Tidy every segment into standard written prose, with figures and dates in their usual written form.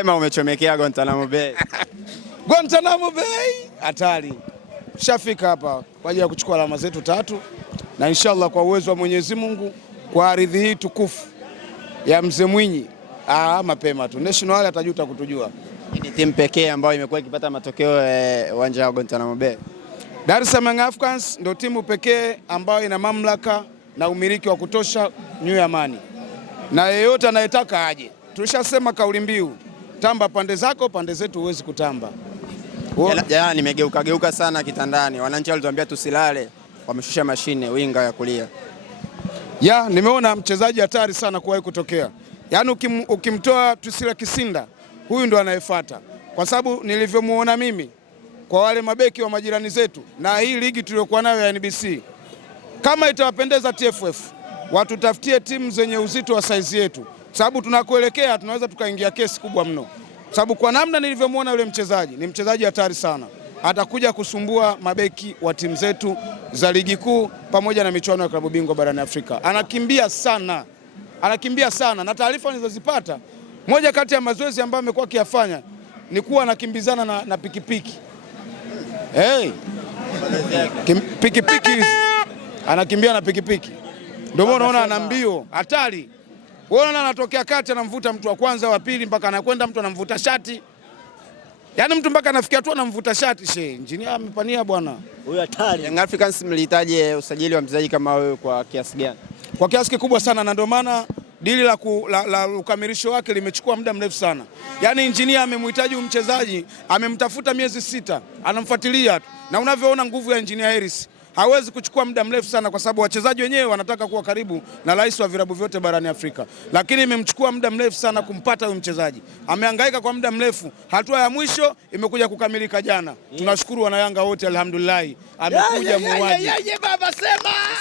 Mapema umechomekea Guantanamo Bay. Guantanamo Bay hatari. Tushafika hapa kwa ajili ya kuchukua alama zetu 3 na inshallah kwa uwezo wa Mwenyezi Mungu kwa ardhi hii tukufu ya Mzee Mwinyi. Mapema tu. National atajuta kutujua. Ni timu pekee ambayo imekuwa ikipata matokeo uwanja wa Guantanamo Bay. Dar es Salaam Africans ndio timu pekee ambayo ina mamlaka na umiliki wa kutosha New Amani. Na yeyote anayetaka aje. Tulishasema kauli mbiu, tamba pande zako, pande zetu huwezi kutamba. Jana nimegeuka sana kitandani. Wananchi walituambia tusilale, wameshusha mashine winga ya kulia. Nimeona mchezaji hatari sana kuwahi kutokea. Yaani ukimtoa Tusila Kisinda, huyu ndo anayefuata. Kwa sababu nilivyomuona mimi kwa wale mabeki wa majirani zetu na hii ligi tuliyokuwa nayo ya NBC. Kama itawapendeza TFF, watutafutie timu zenye uzito wa saizi yetu. Sababu tunakoelekea tunaweza tukaingia kesi kubwa mno. Sababu kwa namna nilivyomuona yule mchezaji, ni mchezaji hatari sana. Atakuja kusumbua mabeki wa timu zetu za ligi kuu pamoja na michuano ya klabu bingwa barani Afrika. Anakimbia sana. Na taarifa nilizozipata, moja kati ya mazoezi ambayo amekuwa akiyafanya ni kuwa anakimbizana na pikipiki. Pikipiki hizi. Anakimbia na pikipiki. Ndio maana unaona ana mbio hatari. Unaona anatokea kati anamvuta mtu wa kwanza wa pili mpaka anakwenda mtu anamvuta shati. Yaani mtu mpaka anafikia tu anamvuta shati Engineer amepania bwana. Huyu hatari. Young Africans mlihitaji usajili wa mchezaji kama wewe kwa kiasi gani? Kwa kiasi kikubwa sana, na ndio maana dili la ukamilisho wake limechukua muda mrefu sana. Yaani Engineer amemhitaji mchezaji, amemtafuta miezi 6, anamfuatilia tu. Na unavyoona nguvu ya Engineer Harris hawezi kuchukua muda mrefu sana kwa sababu wachezaji wenyewe wanataka kuwa karibu na rais wa vilabu vyote barani Afrika. Lakini imemchukua muda mrefu sana kumpata huyu mchezaji. Amehangaika kwa muda mrefu. Hatua ya mwisho imekuja kukamilika jana. Tunashukuru wana Yanga wote alhamdulillah. Amekuja muuaji.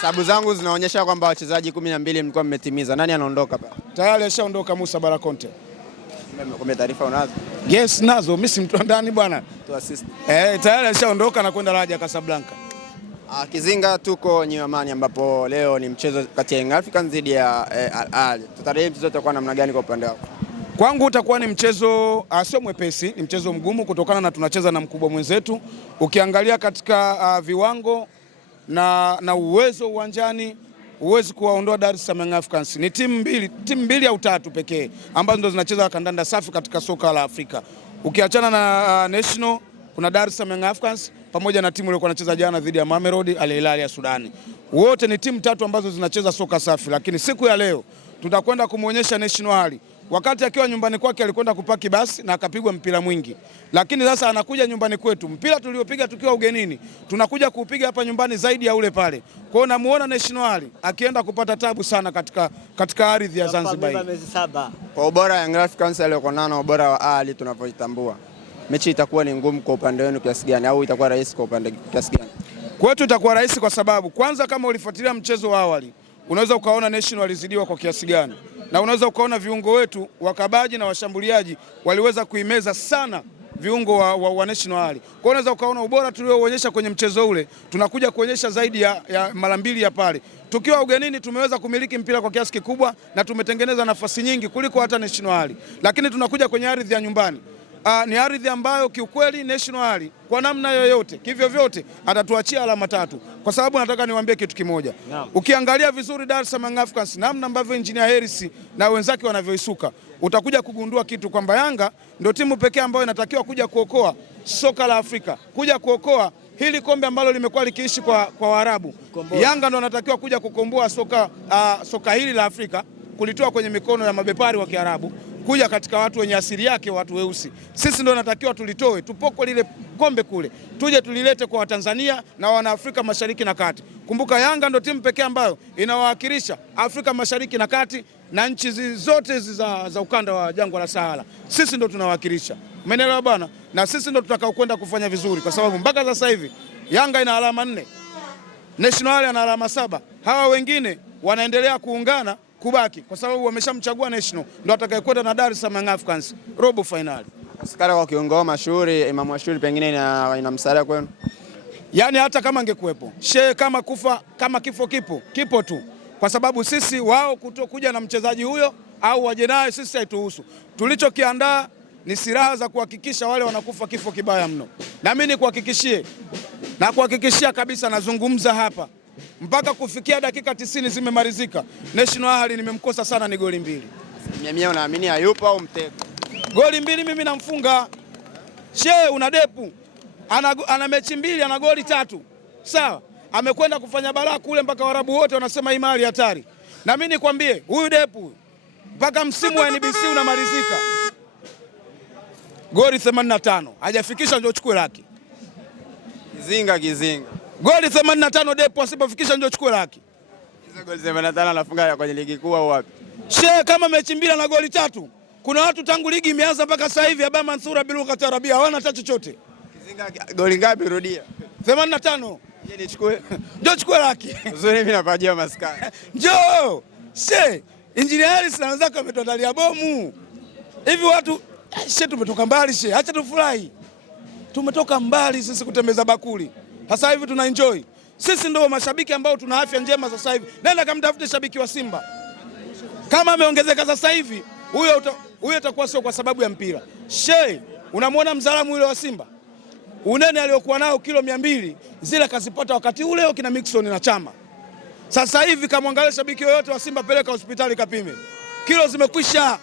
Sababu zangu zinaonyesha kwamba wachezaji 12 mlikuwa mmetimiza. Nani anaondoka hapa? Tayari ashaondoka Musa Barakonte. Kwa taarifa unazo? Yes, nazo. Mimi si mtu ndani bwana. Tu assist. Tayari ashaondoka na kwenda Raja Casablanca. Kizinga, tuko New Amani ambapo leo ni mchezo kati ya Young Africans dhidi ya Al Ahly. Tutarajia mchezo utakuwa namna gani kwa upande wako? Kwangu utakuwa ni mchezo sio mwepesi, ni mchezo mgumu kutokana na tunacheza na mkubwa mwenzetu. Ukiangalia katika viwango na uwezo uwanjani, huwezi kuwaondoa Dar es Salaam Africans. Ni timu mbili au 3 pekee ambazo ndo zinacheza kandanda safi katika soka la Afrika. Ukiachana na National, kuna Dar es Salaam Africans pamoja na timu iliyokuwa inacheza jana dhidi ya Mamelodi Al Hilal ya Sudani. Wote ni timu 3 ambazo zinacheza soka safi, lakini siku ya leo tutakwenda kumuonyesha National. Wakati akiwa nyumbani kwake alikwenda kupaki basi na akapigwa mpira mwingi. Lakini sasa anakuja nyumbani kwetu. Mpira tuliopiga tukiwa ugenini, tunakuja kuupiga hapa nyumbani zaidi ya ule pale. Kwa hiyo namuona National akienda kupata tabu sana katika ardhi ya Zanzibar. Kwa ubora wa Young Africans aliyokuwa nao, ubora wa Ahly tunavyoitambua, mechi itakuwa ni ngumu kwa upande wenu kiasi gani au itakuwa rahisi kwa upande kiasi gani? Kwetu itakuwa rahisi kwa sababu kwanza, kama ulifuatilia mchezo wa awali, unaweza ukaona National walizidiwa kwa kiasi gani. Na unaweza ukaona viungo wetu wakabaji na washambuliaji waliweza kuimeza sana viungo wa National. Kwa unaweza ukaona ubora tulioonyesha kwenye mchezo ule, tunakuja kuonyesha zaidi ya mara 2 ya pale. Tukiwa ugenini tumeweza kumiliki mpira kwa kiasi kikubwa na tumetengeneza nafasi nyingi kuliko hata National. Lakini tunakuja kwenye ardhi ya nyumbani. Ni ardhi ambayo kiukweli National kwa namna yoyote kivyo vyote atatuachia alama 3, kwa sababu nataka niwaambie kitu kimoja. Ukiangalia vizuri Dar es Salaam Africans namna ambavyo Engineer Harris na wenzake wanavyoisuka, utakuja kugundua kitu kwamba Yanga ndio timu pekee ambayo inatakiwa kuja kuokoa soka la Afrika, kuja kuokoa hili kombe ambalo limekuwa likiishi kwa Waarabu. Yanga ndio anatakiwa kuja kukomboa soka hili la Afrika, kulitoa kwenye mikono ya mabepari wa Kiarabu kuja katika watu wenye asili yake, watu weusi. Sisi ndio natakiwa tulitoe, tupokwe lile kombe kule, tuje tulilete kwa Watanzania na wana Afrika Mashariki na Kati. Kumbuka Yanga ndio timu pekee ambayo inawakilisha Afrika Mashariki na Kati na nchi zote za ukanda wa jangwa la Sahara. Sisi ndio tunawakilisha. Umeelewa bwana? Na sisi ndio tutakao kwenda kufanya vizuri, kwa sababu mpaka sasa hivi Yanga ina alama 4. National ana alama 7. Hawa wengine wanaendelea kuungana kubaki kwa sababu wameshamchagua National ndio atakayekwenda na Dar es Salaam Africans robo finali. Askari kwa kiongozi mashuhuri Imam Ashuri pengine ina msaada kwenu? Yaani hata kama angekuepo kama kifo kipo tu, kwa sababu sisi wao kuja na mchezaji huyo au waje naye sisi haituhusu. Tulichokiandaa ni silaha za kuhakikisha wale wanakufa kifo kibaya mno. Na mimi kuhakikishia kabisa, nazungumza hapa mpaka kufikia dakika 90 zimemalizika, National Ahli nimemkosa sana ni goli 2. Mimi unaamini hayupo au mtego? Goli 2 mimi namfunga. Una Depu ana mechi 2 ana goli 3. Sawa, amekwenda kufanya balaa kule mpaka Waarabu wote wanasema hii mali hatari. Na mimi nikwambie huyu Depu mpaka msimu wa NBC unamalizika, goli 85 hajafikisha, ndio chukue laki. Kizinga goli 85 Depu asipofikisha ndio chukue laki. Hizo goli 85 anafunga kwenye ligi kuu au wapi? Kama mechi 2 na goli 3. Kuna watu tangu ligi imeanza mpaka sasa hivi Aba Mansura Biluka Arabia hawana hata chochote. Kizinga goli ngapi rudia? 85. Je, nichukue? Njoo chukue laki. Uzuri mimi napajia maskani. Njoo. Engineer Harris na wenzake wametotalia bomu. Hivi watu tumetoka mbali acha tufurahi. Tumetoka mbali sisi kutembeza bakuli. Sasa hivi tuna enjoy. Sisi ndio mashabiki ambao tuna afya njema sasa hivi. Nenda kamtafute shabiki wa Simba. Kama ameongezeka sasa hivi, huyo atakuwa sio kwa sababu ya mpira. Unamwona mzalamu yule wa Simba? Unene aliyokuwa nao kilo 200 zile kazipata wakati ule kina Mixon na Chama. Sasa hivi kama angalia shabiki yoyote wa Simba, peleka hospitali kapime. Kilo zimekwisha.